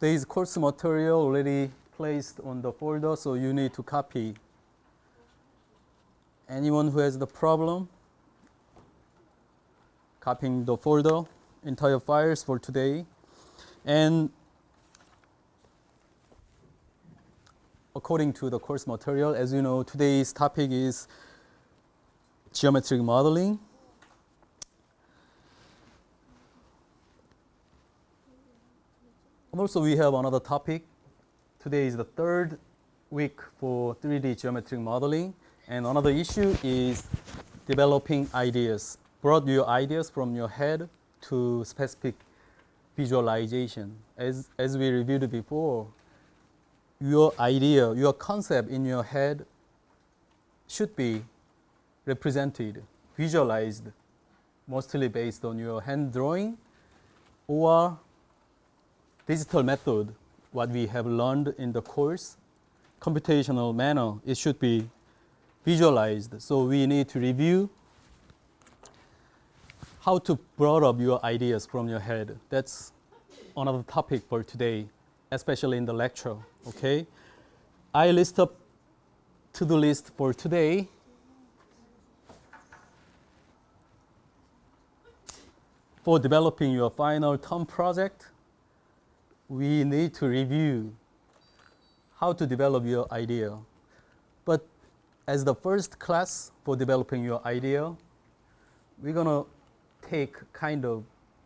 Today's course material already placed on the folder, so you need to copy. Anyone who has the problem copying the folder, entire files for today. And according to the course material, as you know, today's topic is geometric modeling. And also we have another topic. Today is the third week for 3D geometric modeling. And another issue is developing ideas. Brought your ideas from your head to specific visualization. As we reviewed before, your idea, your concept in your head should be represented, visualized, mostly based on your hand drawing or digital method, what we have learned in the course, computational manner, it should be visualized. So we need to review how to brought up your ideas from your head. That's another topic for today, especially in the lecture, okay? I list up to-do list for today. For developing your final term project, we need to review how to develop your idea. But as the first class for developing your idea, we're gonna take kind of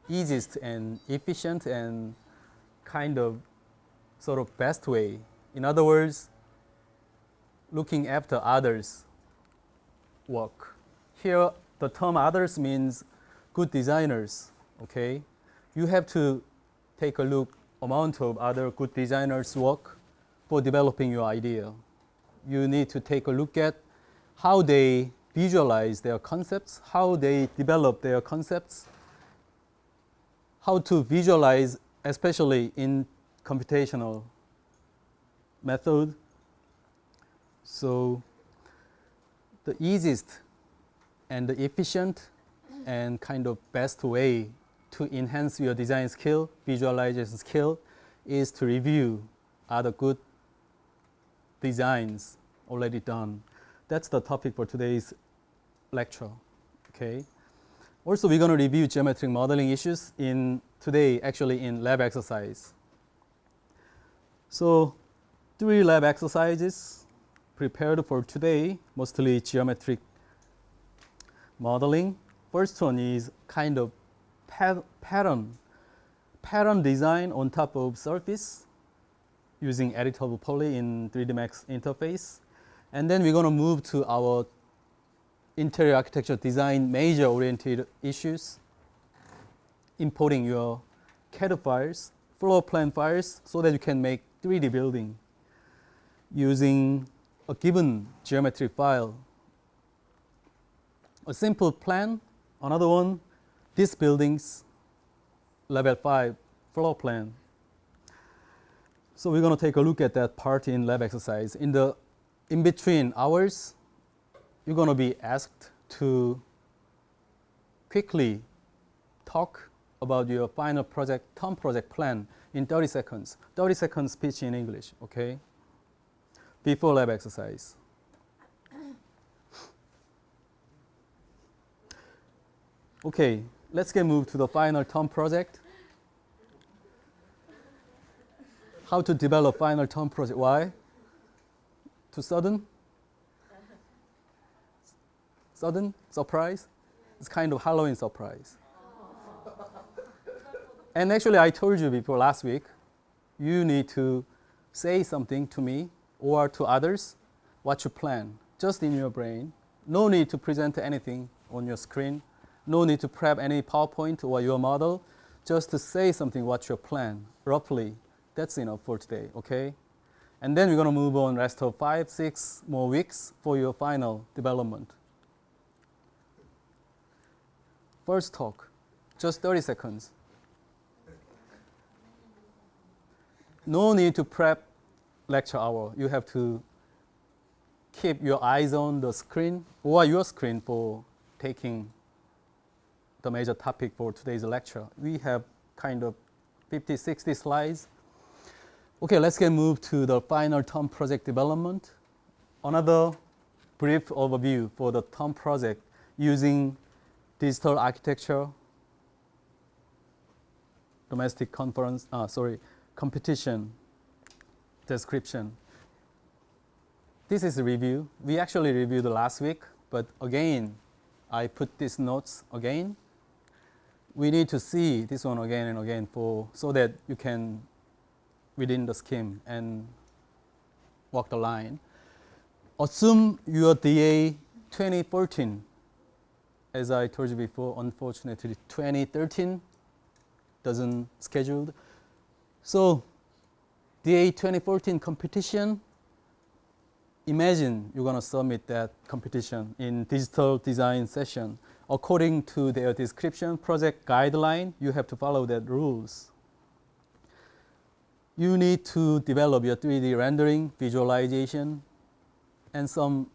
easiest and efficient and kind of sort of best way. In other words, looking after others' work. Here, the term others means good designers, okay? You have to take a look amount of other good designers' work for developing your idea. You need to take a look at how they visualize their concepts, how they develop their concepts, how to visualize, especially in computational method. So the easiest and the efficient and kind of best way to enhance your design skill, visualization skill, is to review other good designs already done. That's the topic for today's lecture, okay? Also, we're gonna review geometric modeling issues actually in lab exercise. So 3 lab exercises prepared for today, mostly geometric modeling. First one is kind of pattern design on top of surface using editable poly in 3D Max interface. And then we're going to move to our interior architecture design major oriented issues, importing your CAD files, floor plan files, so that you can make 3D building using a given geometry file. A simple plan. Another one, this building's level 5 floor plan. So we're going to take a look at that part in lab exercise. In between hours, you're going to be asked to quickly talk about your final project, term project plan in 30 seconds. 30 seconds speech in English, okay? Before lab exercise. Okay, let's get moved to the final term project. How to develop final term project? Why? Too sudden? Sudden surprise? It's kind of Halloween surprise. And actually, I told you before last week, you need to say something to me or to others what you plan, just in your brain. No need to present anything on your screen. No need to prep any PowerPoint or your model, just to say something what your plan, roughly. That's enough for today, okay? And then we're going to move on rest of 5-6 more weeks for your final development. First talk, just 30 seconds. No need to prep lecture hour. You have to keep your eyes on the screen or your screen for taking the major topic for today's lecture. We have kind of 50, 60 slides. Okay, let's get moved to the final term project development. Another brief overview for the term project using digital architecture, competition description. This is a review. We actually reviewed last week, but again, I put these notes again. We need to see this one again and again so that you can within the scheme and walk the line. Assume your DA 2014. As I told you before, unfortunately 2013 doesn't scheduled. So DA 2014 competition, imagine you're going to submit that competition in digital design session. According to their description, project guideline, you have to follow that rules. You need to develop your 3D rendering, visualization, and some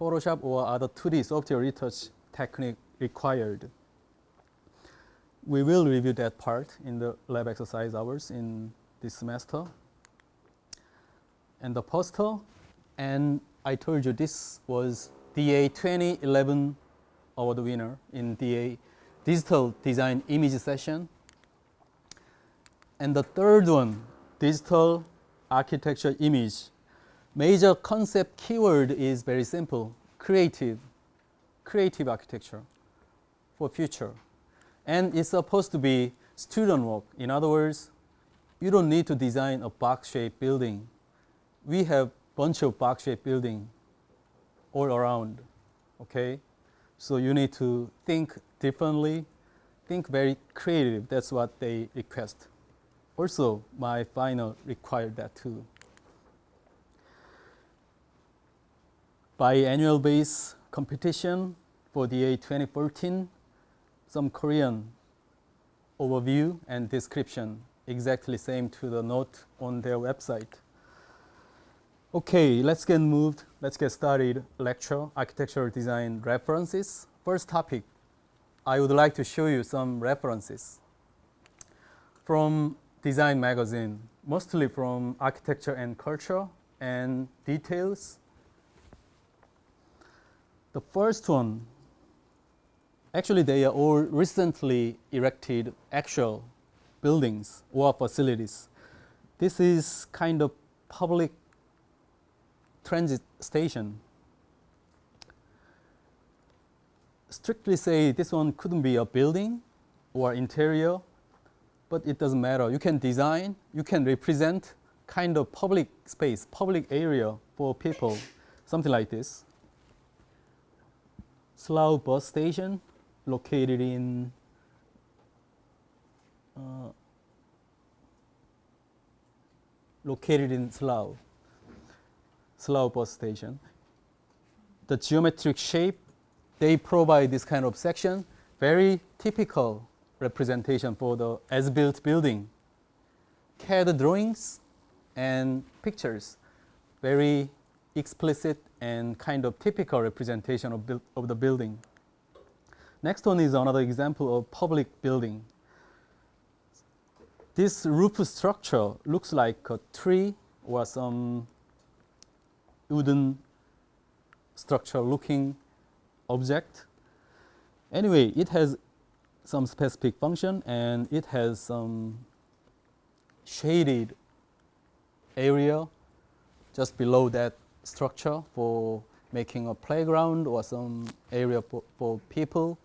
Photoshop or other 2D software retouch technique required. We will review that part in the lab exercise hours in this semester. And the poster, and I told you this was DA 2011 award winner in DA Digital Design Image Session. And the third one, Digital Architecture Image. Major concept keyword is very simple, creative architecture for future. And it's supposed to be student work. In other words, you don't need to design a box-shaped building. We have bunch of box-shaped building all around, okay? So you need to think differently, think very creative. That's what they request. Also, my final required that too. Biannual base competition for DA 2014, some Korean overview and description, exactly same to the note on their website. Okay, let's get started. Lecture, architectural design references. First topic, I would like to show you some references from design magazine, mostly from architecture and culture and details. The first one, actually they are all recently erected actual buildings or facilities. This is kind of public transit station. Strictly say this one couldn't be a building or interior, but it doesn't matter. You can design, you can represent kind of public space, public area for people, something like this. Slough bus station located in Slough bus station. The geometric shape, they provide this kind of section, very typical representation for the as-built building. CAD drawings and pictures, very explicit and kind of typical representation of the building. Next one is another example of public building. This roof structure looks like a tree or some wooden structure looking object. Anyway, it has some specific function and it has some shaded area just below that structure for making a playground or some area for people.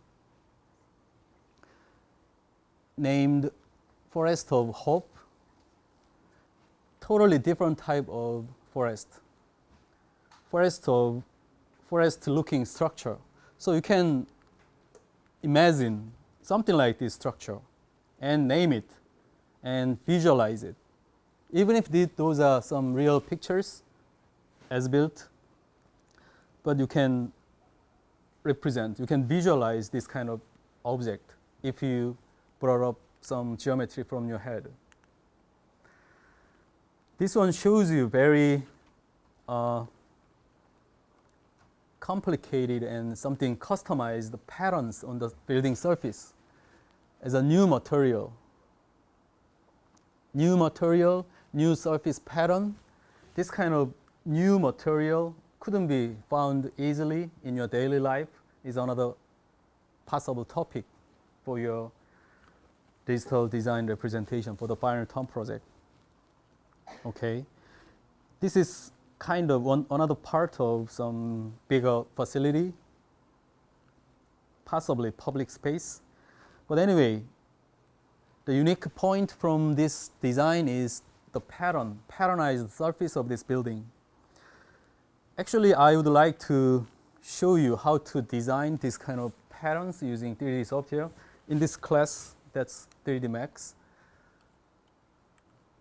Named Forest of Hope. Totally different type of forest. Forest looking structure. So you can imagine something like this structure and name it and visualize it. Even if those are some real pictures as built, but you can represent, you can visualize this kind of object if you brought up some geometry from your head. This one shows you very complicated and something customized patterns on the building surface as a new material. New material new surface pattern. This kind of new material couldn't be found easily in your daily life is another possible topic for your digital design representation for the final term project. Okay, this is kind of another part of some bigger facility, possibly public space. But anyway, the unique point from this design is the patternized surface of this building. Actually, I would like to show you how to design this kind of patterns using 3D software. In this class, that's 3D Max.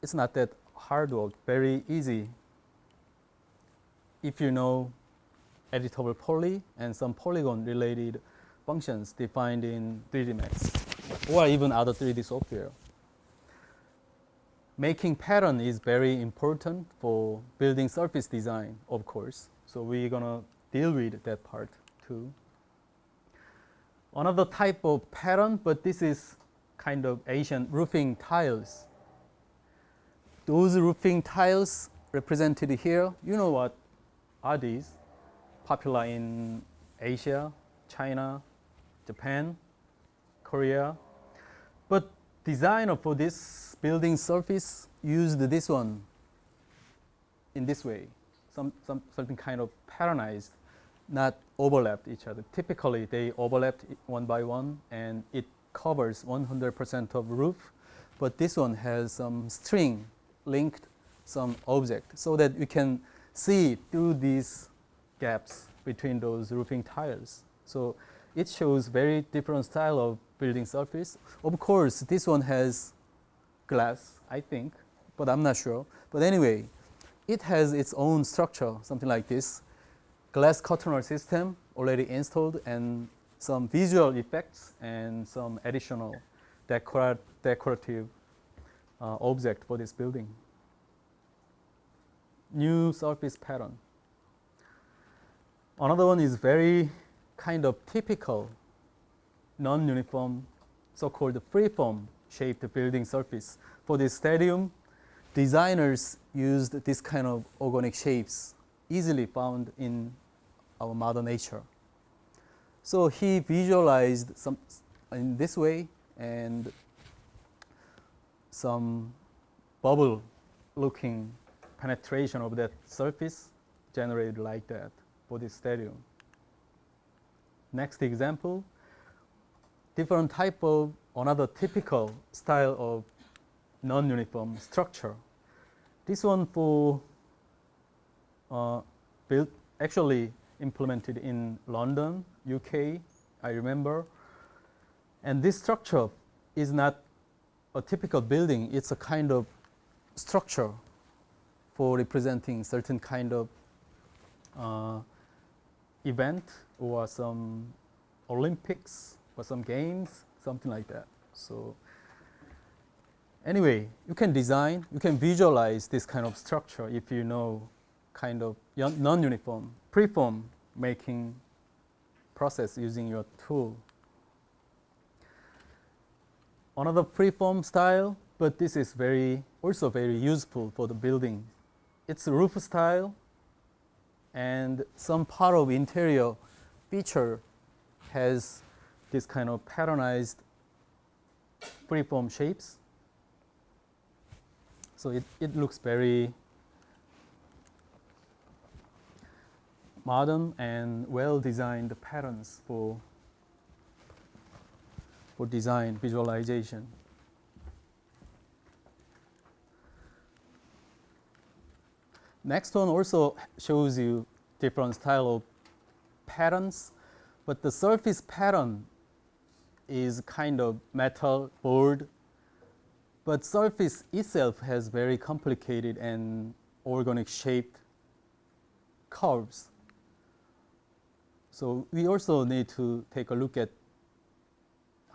It's not that hard work, very easy. If you know editable poly and some polygon related functions defined in 3D Max or even other 3D software. Making pattern is very important for building surface design, of course. So we're gonna deal with that part too. Another type of pattern, but this is kind of Asian roofing tiles. Those roofing tiles represented here, you know what are these? Popular in Asia, China, Japan, Korea. But designer for this building surface used this one in this way, something kind of patternized, not overlapped each other. Typically, they overlapped one by one, and it covers 100% of roof. But this one has some string linked some object so that you can see through these gaps between those roofing tiles. So it shows very different style of building surface. Of course, this one has glass, I think, but I'm not sure. But anyway, it has its own structure, something like this. Glass curtain system already installed and some visual effects and some additional decorative object for this building. New surface pattern. Another one is very kind of typical non-uniform, so-called freeform shaped building surface. For this stadium, designers used this kind of organic shapes easily found in our Mother Nature. So he visualized some in this way and some bubble looking penetration of that surface generated like that for this stadium. Next example, different type of another typical style of non-uniform structure. This one for built actually implemented in London, UK, I remember. And this structure is not a typical building, it's a kind of structure for representing certain kind of event or some Olympics or some games, something like that. So anyway, you can design, you can visualize this kind of structure if you know kind of non-uniform, preform making process using your tool. Another preform style, but this is also very useful for the building. It's a roof style, and some part of interior feature has this kind of patternized freeform shapes. So it looks very modern and well-designed patterns for design visualization. Next one also shows you different style of patterns, but the surface pattern is kind of metal board, but surface itself has very complicated and organic shaped curves. So we also need to take a look at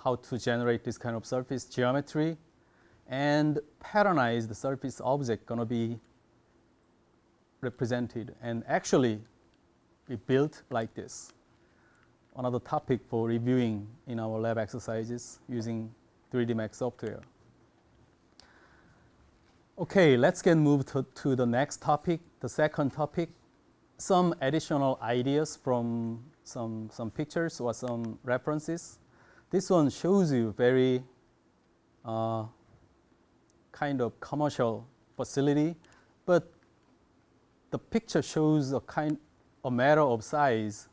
how to generate this kind of surface geometry, and patternized surface object gonna be represented, and actually we built like this. Another topic for reviewing in our lab exercises using 3D Max software. Okay, let's get moved to the next topic, the second topic. Some additional ideas from some pictures or some references. This one shows you very kind of commercial facility, but the picture shows a matter of size.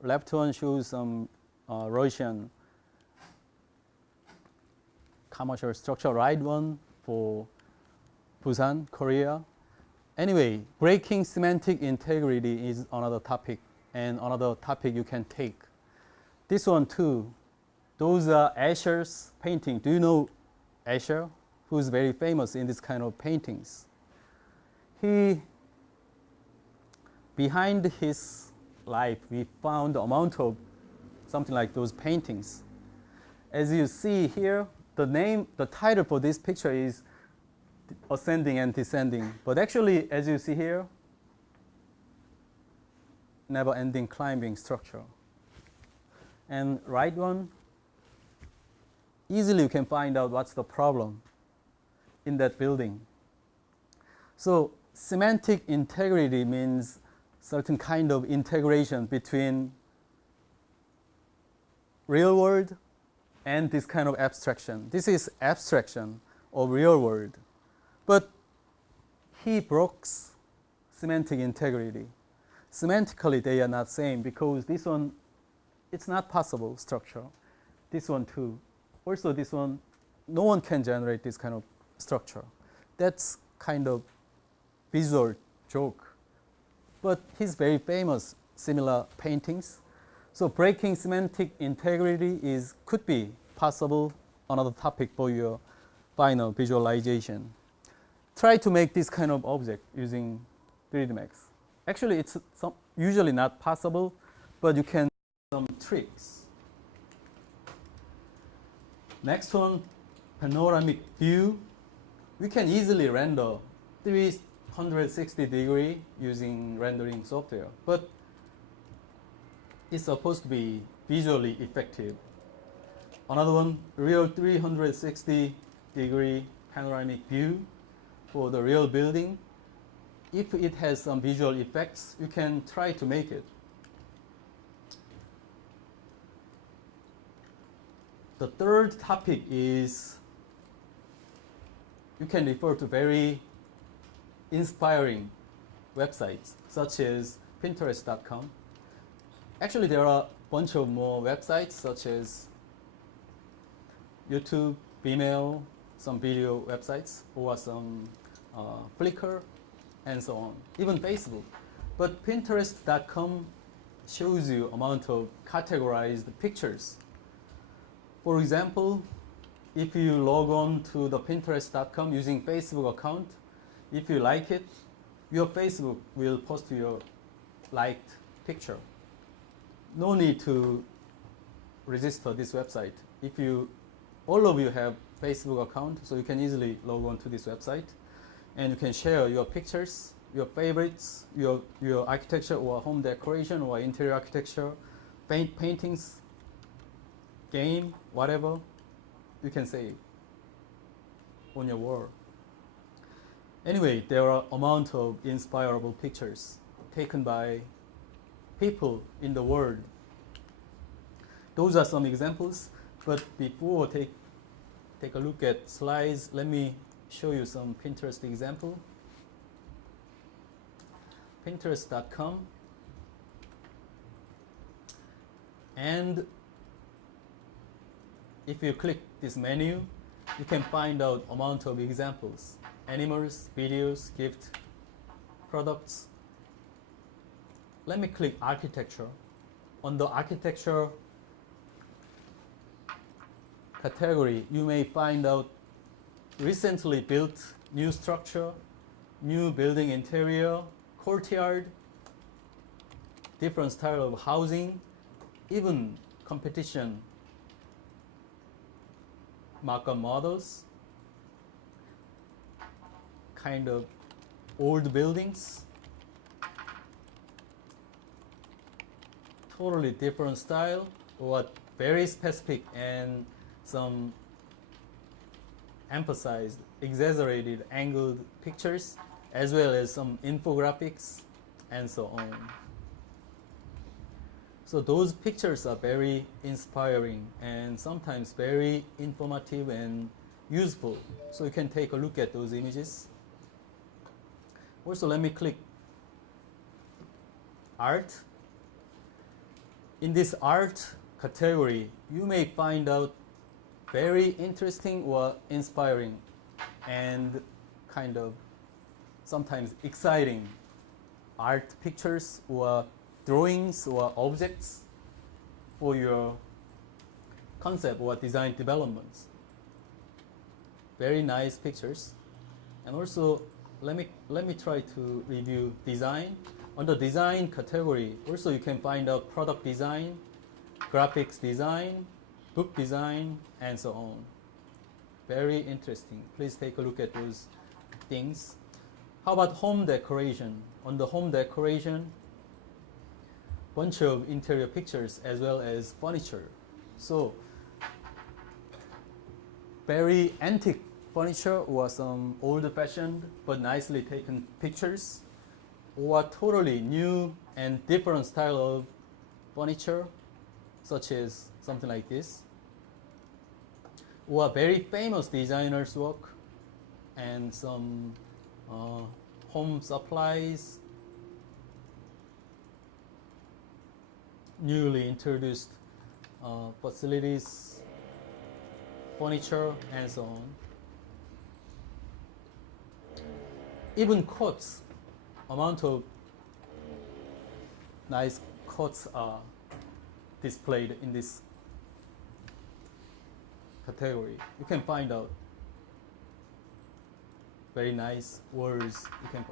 Left one shows some Russian commercial structure. Right one for Busan, Korea. Anyway, breaking semantic integrity is another topic, and another topic you can take. This one too. Those are Escher's painting. Do you know Escher, who's very famous in this kind of paintings? Behind his life, we found the amount of something like those paintings. As you see here, the title for this picture is Ascending and Descending. But actually, as you see here, never-ending climbing structure. And right one, easily you can find out what's the problem in that building. So semantic integrity means certain kind of integration between real world and this kind of abstraction. This is abstraction of real world. But he broke semantic integrity. Semantically, they are not same because this one, it's not possible structure. This one too. Also this one, no one can generate this kind of structure. That's kind of visual joke. But he's very famous, similar paintings. So breaking semantic integrity could be possible, another topic for your final visualization. Try to make this kind of object using 3D Max. Actually, it's usually not possible, but you can do some tricks. Next one, panoramic view. We can easily render 360 degree using rendering software, but it's supposed to be visually effective. Another one, real 360 degree panoramic view for the real building. If it has some visual effects, you can try to make it. The third topic is you can refer to very inspiring websites such as Pinterest.com. Actually, there are a bunch of more websites such as YouTube, Vimeo, some video websites, or some Flickr, and so on, even Facebook. But Pinterest.com shows you amount of categorized pictures. For example, if you log on to the Pinterest.com using Facebook account, if you like it, your Facebook will post your liked picture. No need to register this website. All of you have Facebook account, so you can easily log on to this website, and you can share your pictures, your favorites, your architecture or home decoration or interior architecture, paintings, game, whatever you can say on your wall. Anyway, there are amount of inspirable pictures taken by people in the world. Those are some examples, but before take a look at slides, let me show you some Pinterest example. Pinterest.com, and if you click this menu, you can find out amount of examples: animals, videos, gift, products. Let me click architecture. On the architecture category, you may find out recently built new structure, new building interior, courtyard, different style of housing, even competition markup models, kind of old buildings, totally different style, or very specific and some emphasized exaggerated angled pictures, as well as some infographics and so on. So those pictures are very inspiring and sometimes very informative and useful. So you can take a look at those images. Also, let me click art. In this art category, you may find out very interesting or inspiring and kind of sometimes exciting art pictures or drawings or objects for your concept or design developments. Very nice pictures. And also, let me try to review design. Under design category, also you can find out product design, graphics design, book design, and so on. Very interesting. Please take a look at those things. How about home decoration? On the home decoration, bunch of interior pictures as well as furniture. So very antique furniture or some old-fashioned but nicely taken pictures, or totally new and different style of furniture, such as something like this, or very famous designers' work and some home supplies, newly introduced facilities, furniture, and so on. Even quotes, amount of nice quotes are displayed in this category. You can find out very nice words. You can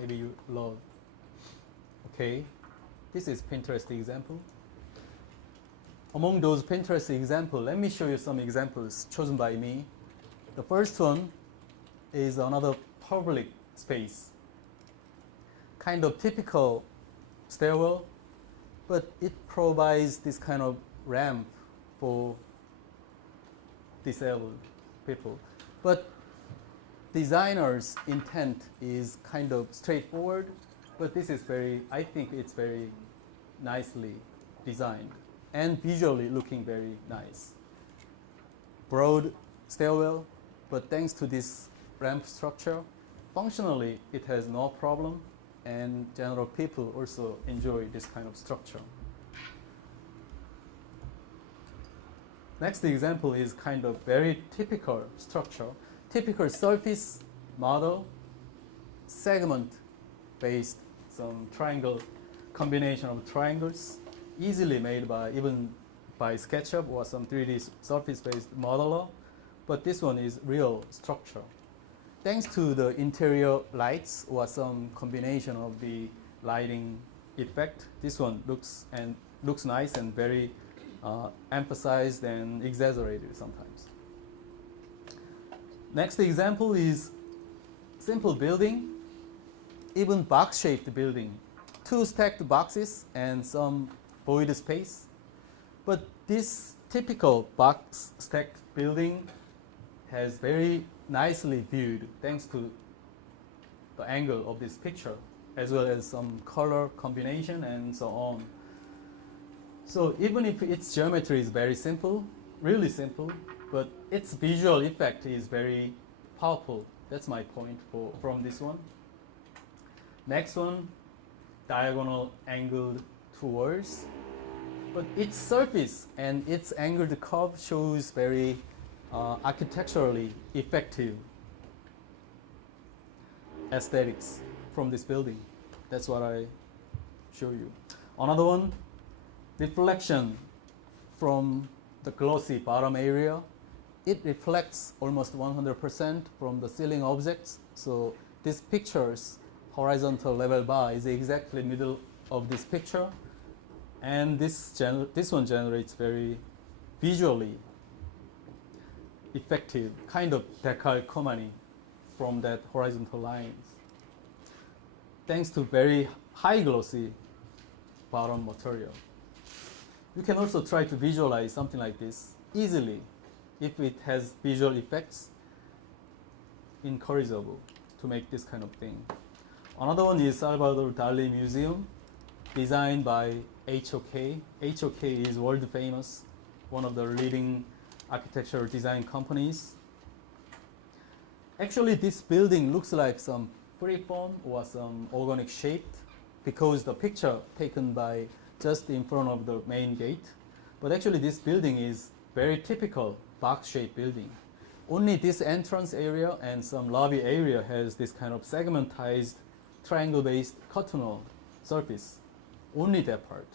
maybe you love. Okay, this is Pinterest example. Among those Pinterest examples, let me show you some examples chosen by me. The first one is another public space, kind of typical stairwell, but it provides this kind of ramp for disabled people. But designer's intent is kind of straightforward, but this is I think it's very nicely designed and visually looking very nice. Broad stairwell, but thanks to this ramp structure, functionally it has no problem, and general people also enjoy this kind of structure. Next example is kind of very typical structure, typical surface model, segment based, some triangle, combination of triangles, easily made by even by SketchUp or some 3D surface based modeler, but this one is real structure. Thanks to the interior lights or some combination of the lighting effect, this one looks nice and very emphasized and exaggerated sometimes. Next example is simple building, even box-shaped building, 2 stacked boxes and some void space. But this typical box stacked building has very nicely viewed thanks to the angle of this picture, as well as some color combination and so on. So even if its geometry is very simple, really simple, but its visual effect is very powerful. That's my point from this one. Next one, diagonal angled towards, but its surface and its angled curve shows very architecturally effective aesthetics from this building. That's what I show you. Another one, reflection from the glossy bottom area. It reflects almost 100% from the ceiling objects. So this picture's horizontal level bar is exactly middle of this picture, and this one generates very visually effective kind of decalcomany from that horizontal lines, thanks to very high glossy bottom material. You can also try to visualize something like this easily. if it has visual effects, encourageable to make this kind of thing. Another one is Salvador Dali Museum, designed by HOK. HOK is world famous, one of the leading architectural design companies. Actually, this building looks like some freeform or some organic shape because the picture taken by just in front of the main gate. But actually, this building is very typical box-shaped building. Only this entrance area and some lobby area has this kind of segmentized triangle-based cottonal surface. Only that part.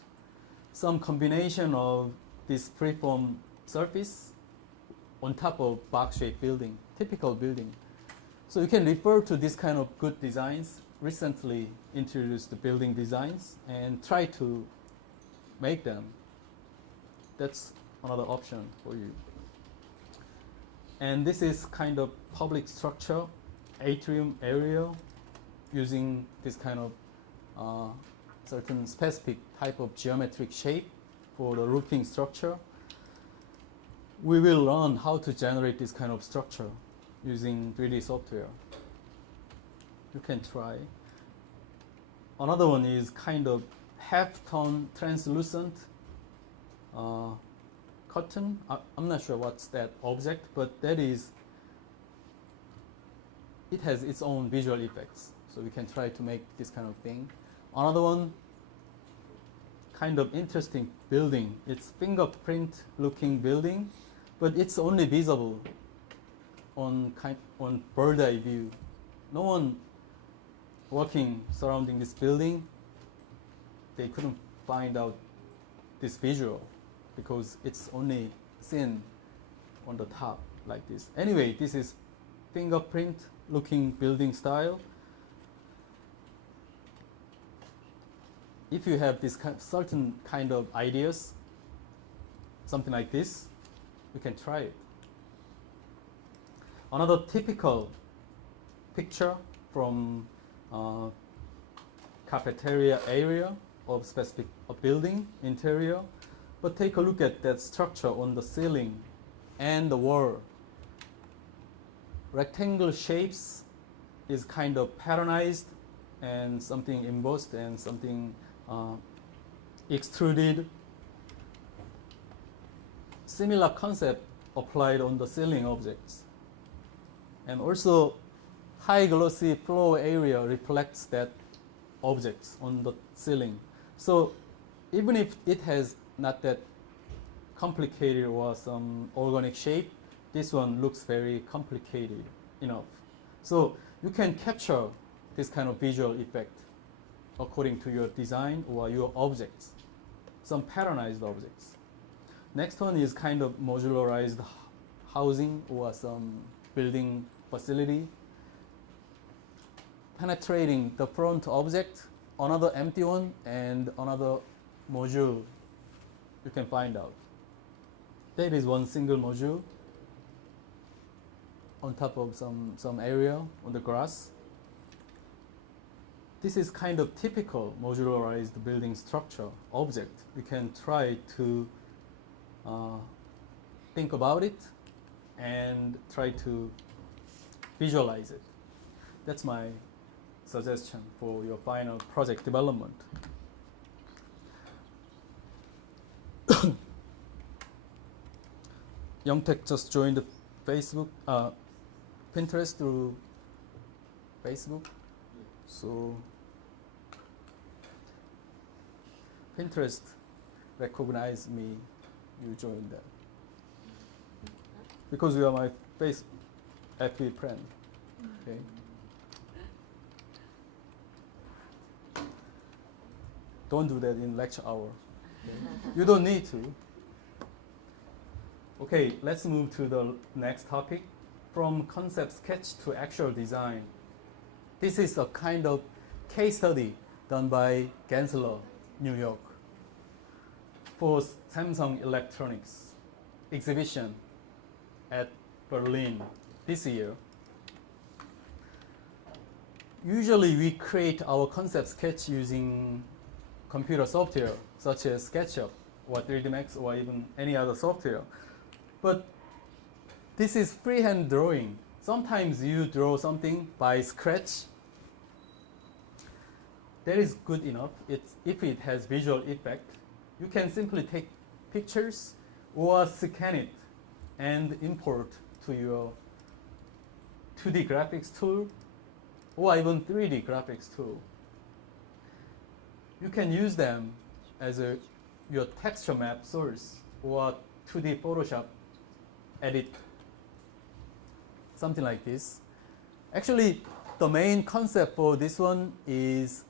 Some combination of this freeform surface on top of box-shaped building, typical building. So you can refer to this kind of good designs, recently introduced building designs, and try to make them. That's another option for you. And this is kind of public structure, atrium area, using this kind of certain specific type of geometric shape for the roofing structure. We will learn how to generate this kind of structure using 3D software. You can try. Another one is kind of half-tone translucent cotton. I'm not sure what's that object, but that is, it has its own visual effects. So we can try to make this kind of thing. Another one, kind of interesting building. It's fingerprint looking building, but it's only visible on bird eye view. No one walking surrounding this building, they couldn't find out this visual because it's only seen on the top like this. Anyway, this is fingerprint looking building style. If you have this certain kind of ideas, something like this, you can try it. Another typical picture from cafeteria area of specific building interior, but take a look at that structure on the ceiling and the wall. Rectangle shapes is kind of patternized and something embossed and something extruded. Similar concept applied on the ceiling objects. And also high glossy floor area reflects that objects on the ceiling. So even if it has not that complicated or some organic shape, this one looks very complicated enough. So you can capture this kind of visual effect according to your design or your objects, some patternized objects. Next one is kind of modularized housing or some building facility. Penetrating the front object, another empty one, and another module you can find out. There is one single module on top of some area on the grass. This is kind of typical modularized building structure object. You can try to think about it and try to visualize it. That's my suggestion for your final project development. Youngtek just joined the Facebook, Pinterest through Facebook. So Pinterest recognized me, you joined that. Because you are my Facebook FB friend, okay? Don't do that in lecture hour. Okay? You don't need to. Okay, let's move to the next topic. From concept sketch to actual design. This is a kind of case study done by Gensler, New York, for Samsung Electronics exhibition at Berlin this year. Usually we create our concept sketch using computer software such as SketchUp or 3D Max or even any other software. But This is freehand drawing. Sometimes you draw something by scratch. That is good enough. If it has visual effect, you can simply take pictures or scan it and import to your 2D graphics tool or even 3D graphics tool. You can use them as your texture map source or 2D Photoshop edit, something like this. Actually, the main concept for this one is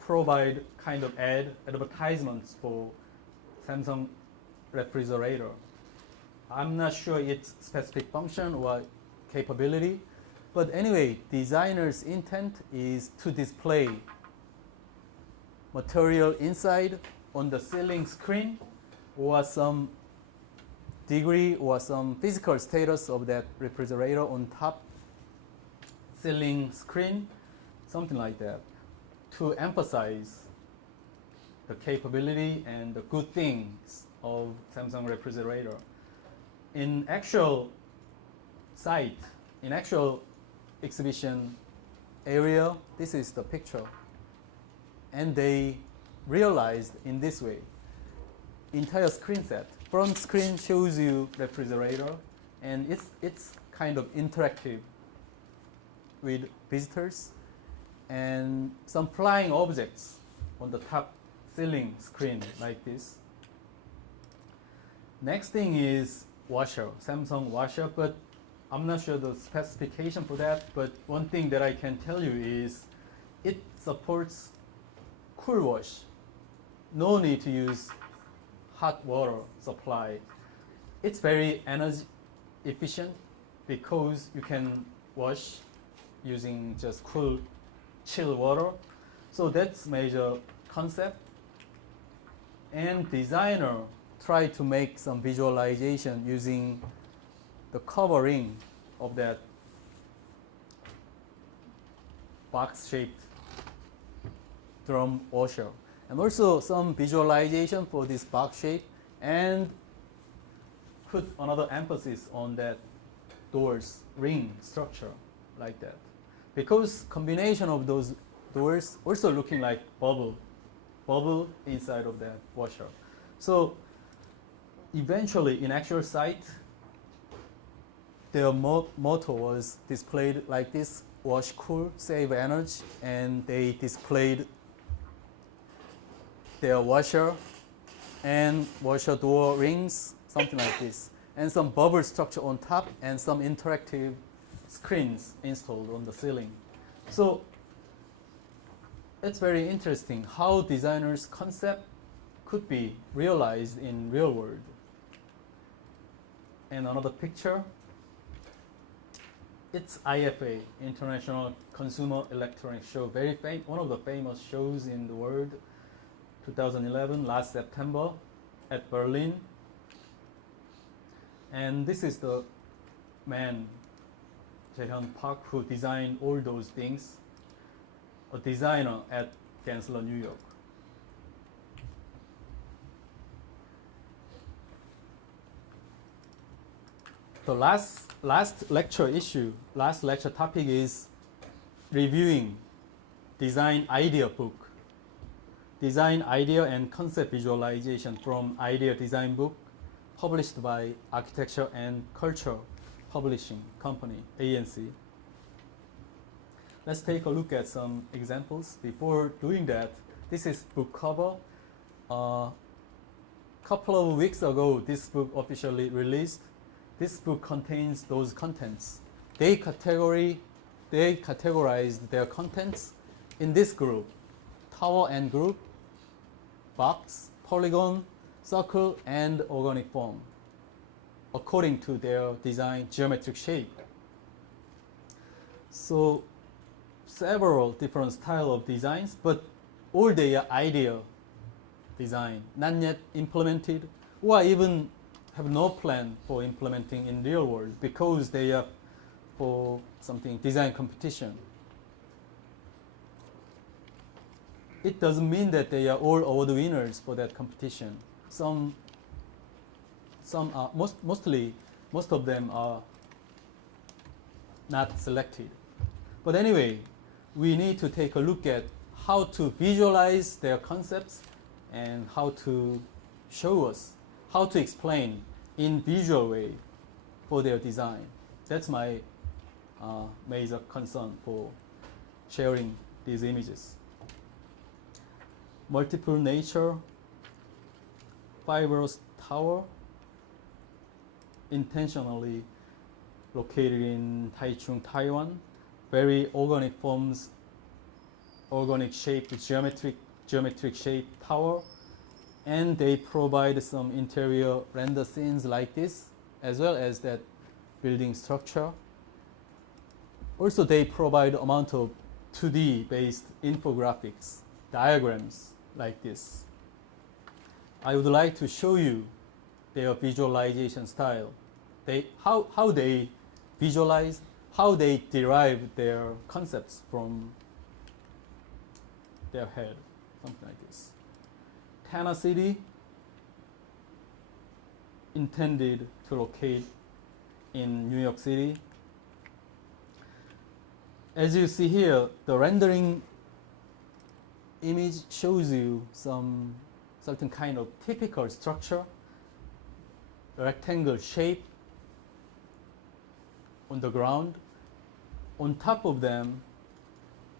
provide kind of advertisements for Samsung refrigerator. I'm not sure its specific function or capability, but anyway, designer's intent is to display material inside on the ceiling screen or some degree or some physical status of that refrigerator on top ceiling screen, something like that, to emphasize the capability and the good things of Samsung refrigerator. In actual site, in actual exhibition area, this is the picture. And they realized in this way, entire screen set. Front screen shows you refrigerator, and it's kind of interactive with visitors, and some flying objects on the top ceiling screen like this. Next thing is washer, Samsung washer, but I'm not sure the specification for that, but one thing that I can tell you is it supports cool wash. No need to use hot water supply. It's very energy efficient because you can wash using just cool, chill water. So that's major concept. And designer tried to make some visualization using the covering of that box-shaped drum washer, and also some visualization for this box shape, and put another emphasis on that doors ring structure like that, because combination of those doors also looking like bubble inside of that washer. So eventually in actual site, their motto was displayed like this: wash cool, save energy, and they displayed their washer and washer door rings, something like this, and some bubble structure on top and some interactive screens installed on the ceiling. So it's very interesting how designers' concept could be realized in real world. And another picture, it's IFA, International Consumer Electronics Show, one of the famous shows in the world, 2011, last September at Berlin. And this is the man, Jaehyun Park, who designed all those things, a designer at Gensler, New York. The last lecture topic is reviewing design idea book. Design idea and concept visualization from Idea Design book, published by Architecture and Culture Publishing Company, ANC. Let's take a look at some examples. Before doing that, this is book cover. Couple of weeks ago, this book officially released. This book contains those contents. They categorized their contents in this group: tower and group, box, polygon, circle, and organic form, according to their design geometric shape. So several different style of designs, but all their idea design, not yet implemented, or even have no plan for implementing in real world because they are for something design competition. It doesn't mean that they are all award winners for that competition. Some are mostly most of them are not selected. But anyway, we need to take a look at how to visualize their concepts and how to show us, how to explain in visual way for their design. That's my major concern for sharing these images. Multiple nature, fibrous tower, intentionally located in Taichung, Taiwan. Very organic forms, organic shape, geometric shape tower. And they provide some interior render scenes like this, as well as that building structure. Also, they provide amount of 2D based infographics, diagrams like this. I would like to show you their visualization style. How they visualize, how they derive their concepts from their head, something like this. Tana City, intended to locate in New York City. As you see here, the rendering image shows you some certain kind of typical structure, rectangle shape on the ground. On top of them,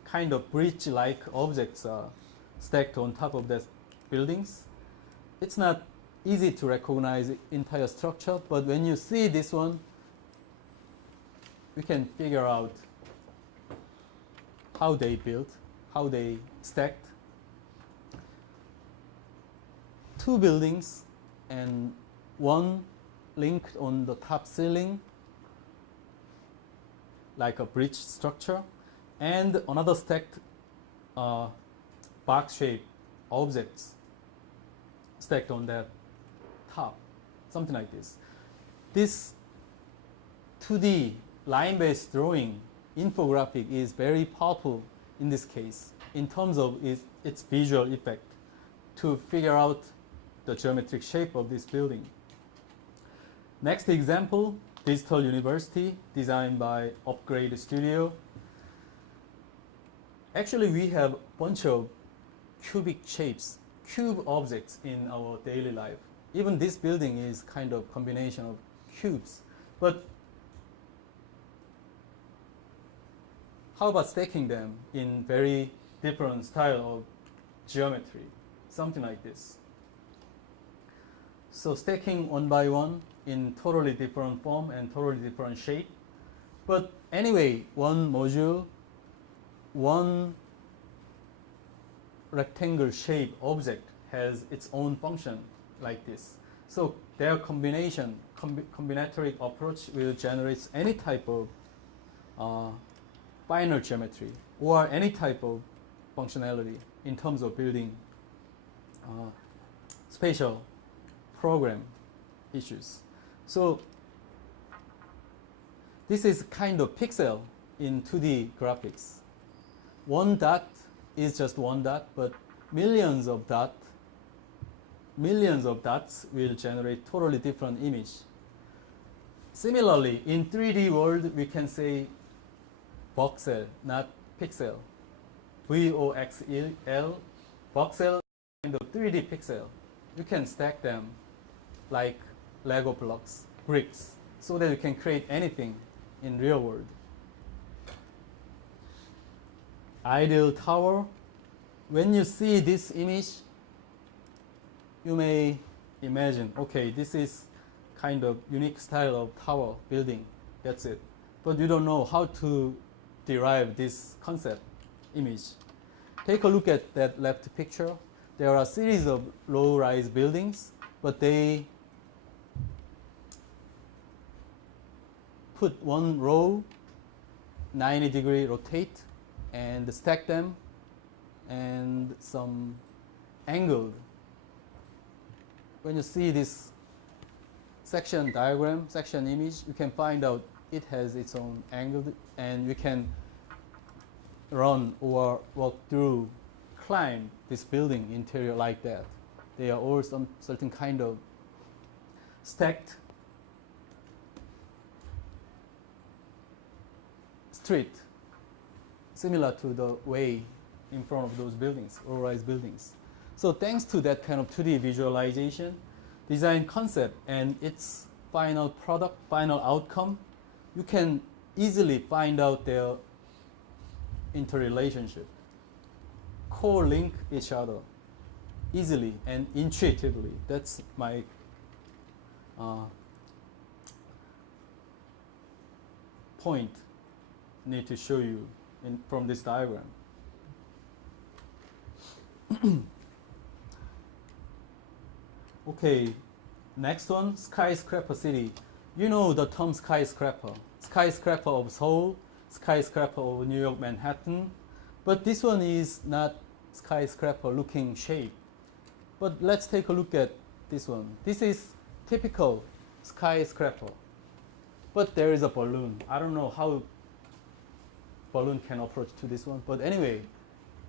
kind of bridge-like objects are stacked on top of the buildings. It's not easy to recognize the entire structure, but when you see this one, we can figure out how they built, how they stacked. Two buildings and one linked on the top ceiling like a bridge structure, and another stacked box-shaped objects stacked on that top, something like this. This 2D line-based drawing infographic is very powerful in this case in terms of its visual effect to figure out the geometric shape of this building. Next example, Digital University, designed by Upgrade Studio. Actually, we have a bunch of cubic shapes, cube objects in our daily life. Even this building is kind of combination of cubes. But how about stacking them in very different style of geometry? Something like this. So stacking one by one in totally different form and totally different shape. But anyway, one module, one rectangle shaped object has its own function like this. So their combination, combinatory approach will generate any type of final geometry or any type of functionality in terms of building spatial program issues. So this is kind of pixel in 2D graphics. One dot is just one dot, but millions of dots will generate totally different image. Similarly, in 3D world, we can say voxel, not pixel. VOXL, voxel, kind of 3D pixel. You can stack them like Lego blocks, bricks, so that you can create anything in real world. Ideal tower. When you see this image, you may imagine, okay, this is kind of unique style of tower building. That's it. But you don't know how to derive this concept image. Take a look at that left picture. There are a series of low-rise buildings, but they put one row 90-degree rotate and stack them and some angled. When you see this section diagram, section image, you can find out it has its own angle, and you can run or walk through, climb this building interior like that. They are all some certain kind of stacked street, similar to the way in front of those buildings, low-rise buildings. So thanks to that kind of 2D visualization, design concept and its final product, final outcome, you can easily find out their interrelationship, co-link each other easily and intuitively. That's my point need to show you from this diagram. Okay, next one, skyscraper city. You know the term skyscraper. Skyscraper of Seoul, skyscraper of New York, Manhattan. But this one is not skyscraper looking shape. But let's take a look at this one. This is typical skyscraper. But there is a balloon. I don't know how balloon can approach to this one. But anyway,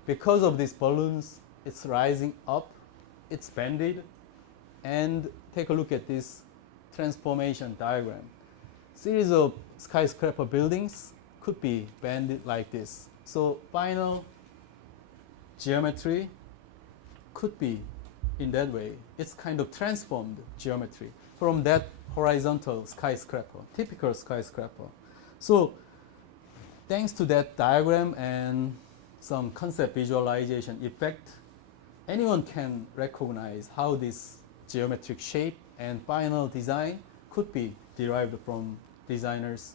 because of these balloons, it's rising up, it's bended. And take a look at this transformation diagram. Series of skyscraper buildings could be bended like this. So final geometry could be in that way. It's kind of transformed geometry from that horizontal skyscraper, typical skyscraper. So thanks to that diagram and some concept visualization effect, anyone can recognize how this geometric shape and final design could be derived from designer's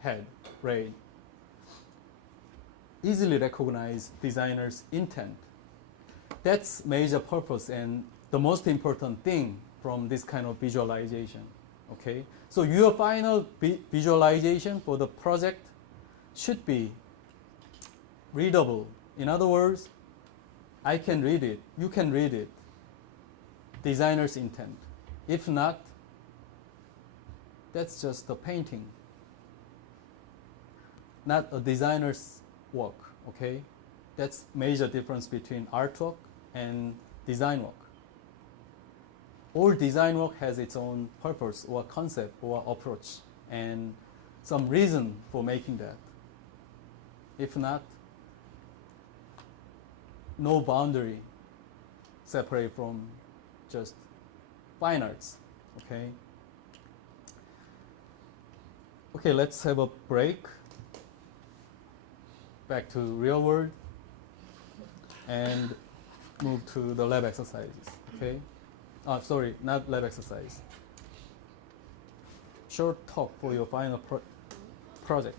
head, brain. Easily recognize designer's intent. That's major purpose and the most important thing from this kind of visualization. Okay, so your final visualization for the project should be readable. In other words, I can read it, you can read it. Designer's intent. If not, that's just a painting, not a designer's work, okay? That's major difference between artwork and design work. All design work has its own purpose or concept or approach and some reason for making that. If not, no boundary separate from just fine arts, okay? Okay, let's have a break. Back to real world and move to the lab exercises, okay? Sorry, not lab exercise. Short talk for your final project.